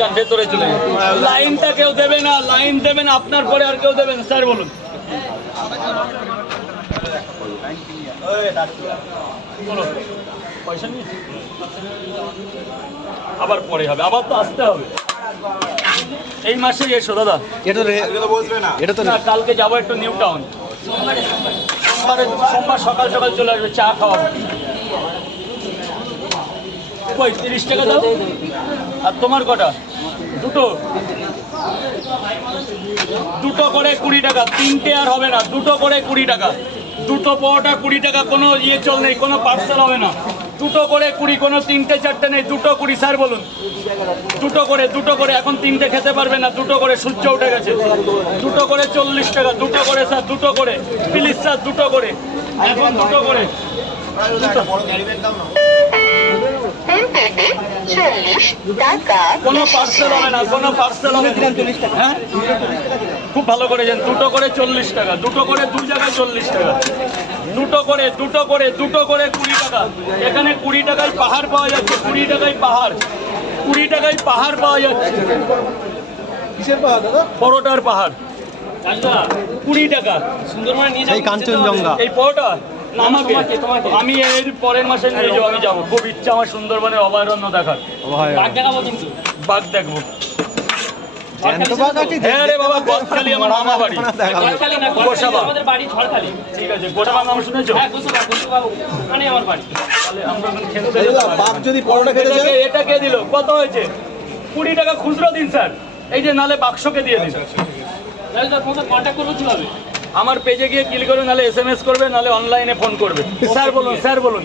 যান ভেতরে চলে যান। লাইনটা কেউ দেবে না, লাইন দেবেন আপনার পরে আর কেউ দেবেন। স্যার বলুন। পয়সা নিয়ে আবার পরে হবে, আবার তো আসতে হবে। এই মাসে এসো দাদা। এটা তো না, কালকে যাবো একটু নিউ টাউন। সোমবার সকাল সকাল চলে আসবে, চা খাওয়াবো। কই 30 টাকা দাও। আর তোমার কটা? দুটো দুটো করে 20 টাকা। তিনটে আর হবে না, দুটো করে 20 টাকা। দুটো পরোটা 20 টাকা, কোনো ইয়ে চল নেই, কোনো পার্সেল হবে না। দুটো করে 20, কোনো তিনটে চারটে নেই, দুটো 20। স্যার বলুন। দুটো করে এখন তিনটে খেতে পারবে না, দুটো করে, সূর্য উঠে গেছে। দুটো করে 40 টাকা, দুটো করে স্যার, দুটো করে প্লিজ স্যার, দুটো করে এখন, দুটো করে। কোনো পার্সেল হবে না, কোনো পার্সেল হবে না। হ্যাঁ খুব ভালো করেছেন। দুটো করে 40 টাকা, দুটো করে 2 জায়গায় 40 টাকা। দুটো করে 20 টাকা। এখানে 20 টাকায় পাহাড় পাওয়া যাচ্ছে, 20 টাকায় পাহাড়, 20 টাকায় পাহাড় পাওয়া যাচ্ছে। কিসের পাহাড় দাদা? পরোটার পাহাড়। 20 টাকা। সুন্দরবনে নিয়ে যাবো কাঞ্চনজঙ্ঘা। এই পরোটা আমাকে, আমি এর পরের মাসে নিয়ে যাবো। আমি যাবো, খুব ইচ্ছা আমার সুন্দরবনের অভয়ারণ্য দেখার। বাঘ দেখাবো, কিন্তু বাঘ দেখবো। হ্যাঁ রে বাবা, গদখালি আমার মামা বাড়ি। আমাদের বাড়ি ঝড়খালি। ঠিক আছে, গোসাবা নাম শুনেছো? মানে আমার বাড়ি। বাঘ যদি পরোটা খেতে চায়, এটা কে দিল? কত হয়েছে? 20 টাকা খুচরো দিন স্যার। এই যে নালে বাক্সকে দিয়ে দিন। কন্ট্যাক্ট করবো কিভাবে? আমার পেজে গিয়ে ক্লিক করে, নালে SMS করবে, নালে অনলাইনে ফোন করবে। স্যার বলুন, স্যার বলুন।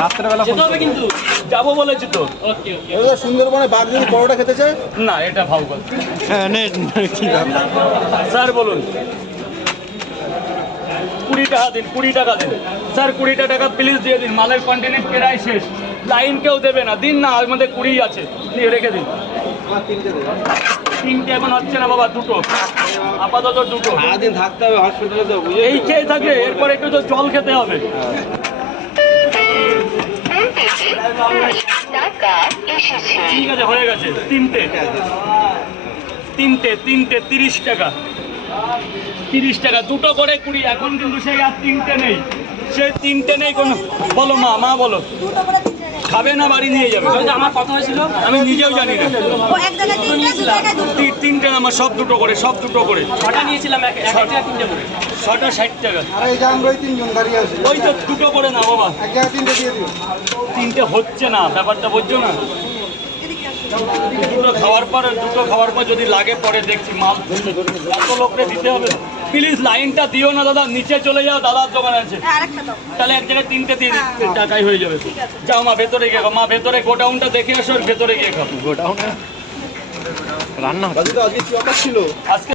রাত্রেবেলা কিন্তু যাবো বলেছি তো। সুন্দরবনে বাঘ যদি পরোটা খেতে চায়, না এটা ভাও বল। স্যার বলুন। 20 টাকা দিন, 20 টাকা দিন স্যার, 20 টাকা প্লিজ দিয়ে দিন। মালের কন্টিনিউ প্রায় শেষ, লাইন কেউ দেবে না। দিন না, এর মধ্যে 20 আছে, দিয়ে রেখে দিন। তিনটে এখন হচ্ছে না বাবা, দুটো আপাতত, দুটো। সারাদিন থাকতে হবে হসপিটালে তো, এই খেয়ে থাকবে, এরপর একটু তো জল খেতে হবে। ঠিক আছে, হয়ে গেছে। তিনটে 30 টাকা। 30 টাকা, দুটো করে 20। এখন কিন্তু সেই আর তিনটে নেই, সেই তিনটে নেই কোনো। বলো মা, মা বলো। খাবে না বাড়ি নিয়ে যাবে? আমার কথা হয়েছিল, আমি নিজেও জানি না। তিনটে আমার, সব দুটো করে, সব দুটো করে। ছটা নিয়েছিলাম, ছটা 60 টাকা। ওই তো দুটো করে না বাবা, তিনটে হচ্ছে না, ব্যাপারটা বুঝছো না? দুটো খাওয়ার পর যদি লাগে পরে দেখছি। মাল এত লোককে দিতে হবে, প্লিজ লাইনটা দিও না দাদা, নিচে চলে যাও, দাদার দোকান আছে। তাহলে এক জায়গায় তিনটে দিয়ে টাকাই হয়ে যাবে। যাও মা, ভেতরে গিয়ে খাও। মা ভেতরে গোডাউনটা দেখে আসো, ভেতরে গিয়ে খাও। গোডাউনে রান্না আজকে ছিল আজকে।